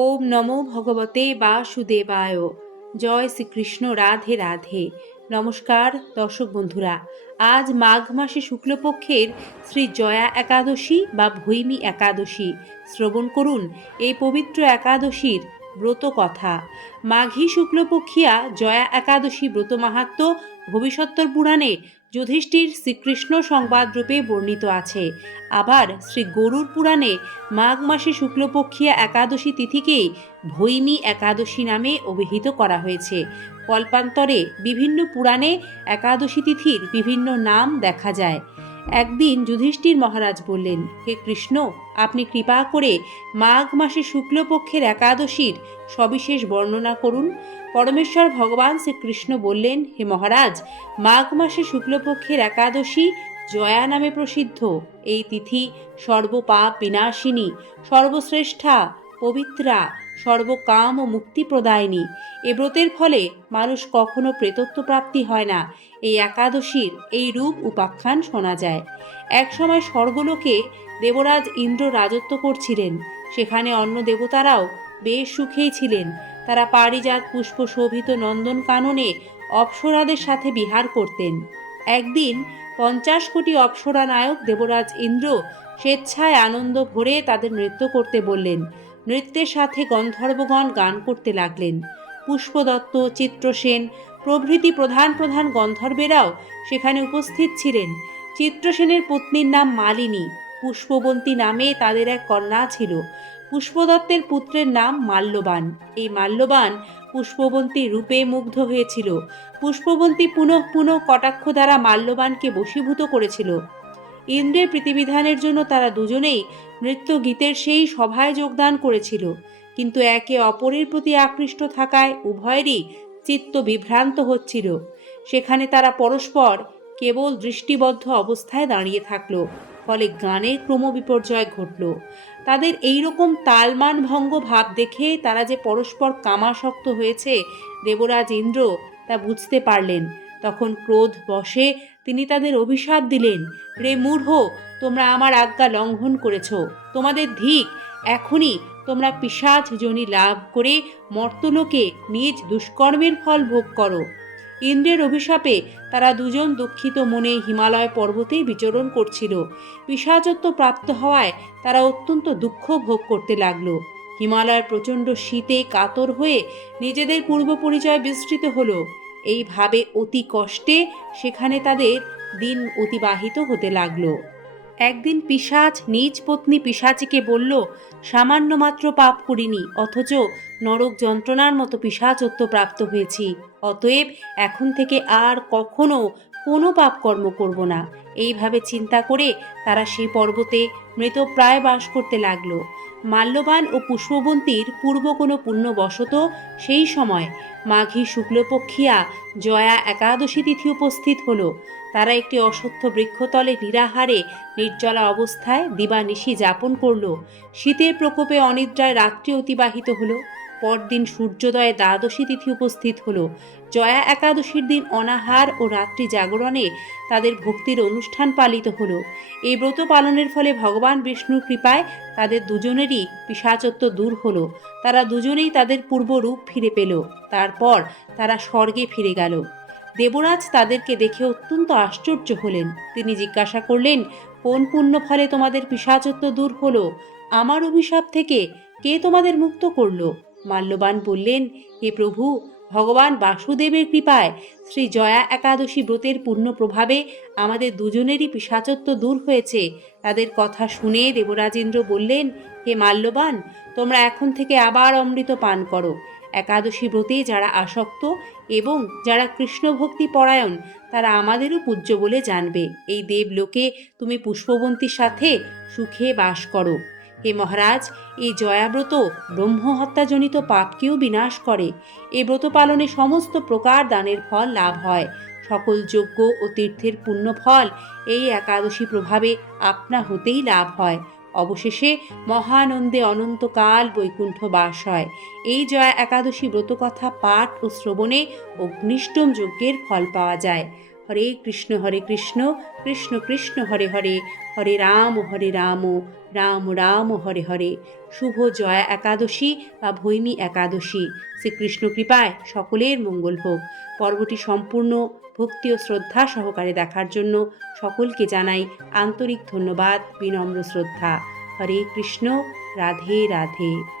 ওম নমো ভগবতে বাসুদেবায়। জয় শ্রীকৃষ্ণ, রাধে রাধে। নমস্কার, দর্শক বন্ধুরা, আজ মাঘ মাসে শুক্লপক্ষের শ্রী জয়া একাদশী বা ভৈমী একাদশী। শ্রবণ করুন এই পবিত্র একাদশীর ব্রত কথা। মাঘী শুক্লপক্ষিয়া জয়া একাদশী ব্রত মাহাত্ম ভবিষ্যত্তর পুরাণে যুধিষ্ঠির শ্রীকৃষ্ণ সংবাদ রূপে বর্ণিত আছে। আবার শ্রী গরুর পুরাণে মাঘ মাসে শুক্লপক্ষীয়া একাদশী তিথিকেই ভৈমী একাদশী নামে অভিহিত করা হয়েছে। কল্পান্তরে বিভিন্ন পুরাণে একাদশী তিথির বিভিন্ন নাম দেখা যায়। একদিন যুধিষ্ঠির মহারাজ বললেন, হে কৃষ্ণ, আপনি কৃপা করে মাঘ মাসে শুক্লপক্ষের একাদশীর সবিশেষ বর্ণনা করুন। পরমেশ্বর ভগবান শ্রীকৃষ্ণ বললেন, হে মহারাজ, মাঘ মাসে শুক্লপক্ষের একাদশী জয়া নামে প্রসিদ্ধ। এই তিথি সর্বপাপ বিনাশিনী, সর্বশ্রেষ্ঠা, পবিত্রা সর্বকাম ও মুক্তি প্রদায়িনী। এ ব্রতের ফলে মানুষ কখনো প্রেতত্ব প্রাপ্তি হয় না। এই একাদশীর এই রূপ উপাখ্যান শোনা যায়। একসময় স্বর্গলোকে দেবরাজ ইন্দ্র রাজত্ব করছিলেন। সেখানে অন্য দেবতারাও বেশ সুখেই ছিলেন। তারা পারিজাত পুষ্প শোভিত নন্দন কাননে অপ্সরাদের সাথে বিহার করতেন। একদিন পঞ্চাশ কোটি অপ্সরা নায়ক দেবরাজ ইন্দ্র স্বেচ্ছায় আনন্দ ভরে তাদের নৃত্য করতে বললেন নৃত্যের সাথে গন্ধর্বগণ গান করতে লাগলেন। পুষ্পদত্ত, চিত্রসেন, প্রভৃতি প্রধান প্রধান গন্ধর্বেরাও সেখানে উপস্থিত ছিলেন। চিত্রসেনের পত্নীর নাম মালিনী। পুষ্পবন্তী নামে তাদের এক কন্যা ছিল। পুষ্পদত্তের পুত্রের নাম মাল্যবান। এই মাল্যবান পুষ্পবন্তী রূপে মুগ্ধ হয়েছিল। পুষ্পবন্তী পুনঃ পুনঃ কটাক্ষ দ্বারা মাল্যবানকে বশীভূত করেছিল। ইন্দ্রের প্রীতিবিধানের জন্য তারা দুজনেই নৃত্য গীতের সেই সভায় যোগদান করেছিল। কিন্তু একে অপরের প্রতি আকৃষ্ট থাকায় উভয়েরই চিত্ত বিভ্রান্ত হচ্ছিল। সেখানে তারা পরস্পর কেবল দৃষ্টিবদ্ধ অবস্থায় দাঁড়িয়ে থাকল, ফলে গানের ক্রমবিপর্যয় ঘটল। তাদের এই রকম তালমান ভঙ্গ ভাব দেখে তারা যে পরস্পর কামাসক্ত হয়েছে, দেবরাজ ইন্দ্র তা বুঝতে পারলেন। তখন ক্রোধ বশে তিনি তাদের অভিশাপ দিলেন, রে মূঢ়, তোমরা আমার আজ্ঞা লঙ্ঘন করেছ। তোমাদের ধিক, এখনই তোমরা পিসাচ জনি লাভ করে মর্তলোকে নিজ দুষ্কর্মের ফল ভোগ করো ইন্দ্রের অভিশাপে তারা দুজন দুঃখিত মনে হিমালয় পর্বতেই বিচরণ করছিল। পিসাচত্ব প্রাপ্ত হওয়ায় তারা অত্যন্ত দুঃখ ভোগ করতে লাগল। হিমালয়ের প্রচণ্ড শীতে কাতর হয়ে নিজেদের পূর্ব পরিচয় বিস্তৃত হলো। এইভাবে অতি কষ্টে সেখানে তাদের দিন অতিবাহিত হতে লাগল। একদিন পিসাচ নিজ পত্নী পিসাচিকে বলল, সামান্য মাত্র পাপ করিনি, অথচ নরক যন্ত্রণার মতো পিসাচত্ব প্রাপ্ত হয়েছি। অতএব এখন থেকে আর কখনো কোনো পাপ কর্ম করব না। এইভাবে চিন্তা করে তারা সেই পর্বতে মৃতপ্রায় বাস করতে লাগল। মাল্যবান ও পুষ্পবন্তীর পূর্ব কোনো পুণ্যবশত সেই সময় মাঘী শুক্লপক্ষিয়া জয়া একাদশী তিথি উপস্থিত হল। তারা একটি অসত্য বৃক্ষতলে নিরাহারে নির্জলা অবস্থায় দিবানিশি যাপন করল। শীতের প্রকোপে অনিদ্রায় রাত্রি অতিবাহিত হলো। পরদিন সূর্যোদয়ে দ্বাদশী তিথি উপস্থিত হলো। জয়া একাদশীর দিন অনাহার ও রাত্রি জাগরণে তাদের ভক্তির অনুষ্ঠান পালিত হলো। এই ব্রত পালনের ফলে ভগবান বিষ্ণুর কৃপায় তাদের দুজনেরই পিসাচত্ব দূর হলো। তারা দুজনেই তাদের পূর্ব রূপ ফিরে পেল। তারপর তারা স্বর্গে ফিরে গেল। দেবরাজ তাদেরকে দেখে অত্যন্ত আশ্চর্য হলেন। তিনি জিজ্ঞাসা করলেন, কোন পুণ্য ফলে তোমাদের পিসাচত্ব দূর হলো? আমার অভিশাপ থেকে কে তোমাদের মুক্ত করল? মাল্যবান বললেন, হে প্রভু, ভগবান বাসুদেবের কৃপায় শ্রী জয়া একাদশী ব্রতের পূর্ণ প্রভাবে আমাদের দুজনেরই পিসাচত্ব দূর হয়েছে। তাদের কথা শুনে দেবরাজেন্দ্র বললেন, হে মাল্যবান, তোমরা এখন থেকে আবার অমৃত পান করো। একাদশী ব্রতে যারা আসক্ত এবং যারা কৃষ্ণ ভক্তি পরায়ণ, তারা আমাদেরও পূজ্য বলে জানবে। এই দেবলোকে তুমি পুষ্পবন্তীর সাথে সুখে বাস করো। হে মহারাজ, এই জয়াব্রত ব্রহ্মহত্যাজনিত পাপকেও বিনাশ করে। এ ব্রত পালনে সমস্ত প্রকার দানের ফল লাভ হয়। সকল যজ্ঞ ও তীর্থের পুণ্য ফল এই একাদশী প্রভাবে আপনা হতেই লাভ হয়। অবশেষে মহানন্দে অনন্তকাল বৈকুণ্ঠ বাস হয়। এই জয়া একাদশী ব্রতকথা পাঠ ও শ্রবণে অগ্নিষ্টম যজ্ঞের ফল পাওয়া যায়। হরে কৃষ্ণ হরে কৃষ্ণ কৃষ্ণ কৃষ্ণ, হরে হরে হরে রাম হরে রাম রাম রাম, হরে হরে। শুভ জয়া একাদশী বা ভৈমী একাদশী। শ্রীকৃষ্ণ কৃপায় সকলের মঙ্গল হোক। পর্বটি সম্পূর্ণ ভক্তি ও শ্রদ্ধা সহকারে দেখার জন্য সকলকে জানাই আন্তরিক ধন্যবাদ, বিনম্র শ্রদ্ধা। হরে কৃষ্ণ, রাধে রাধে।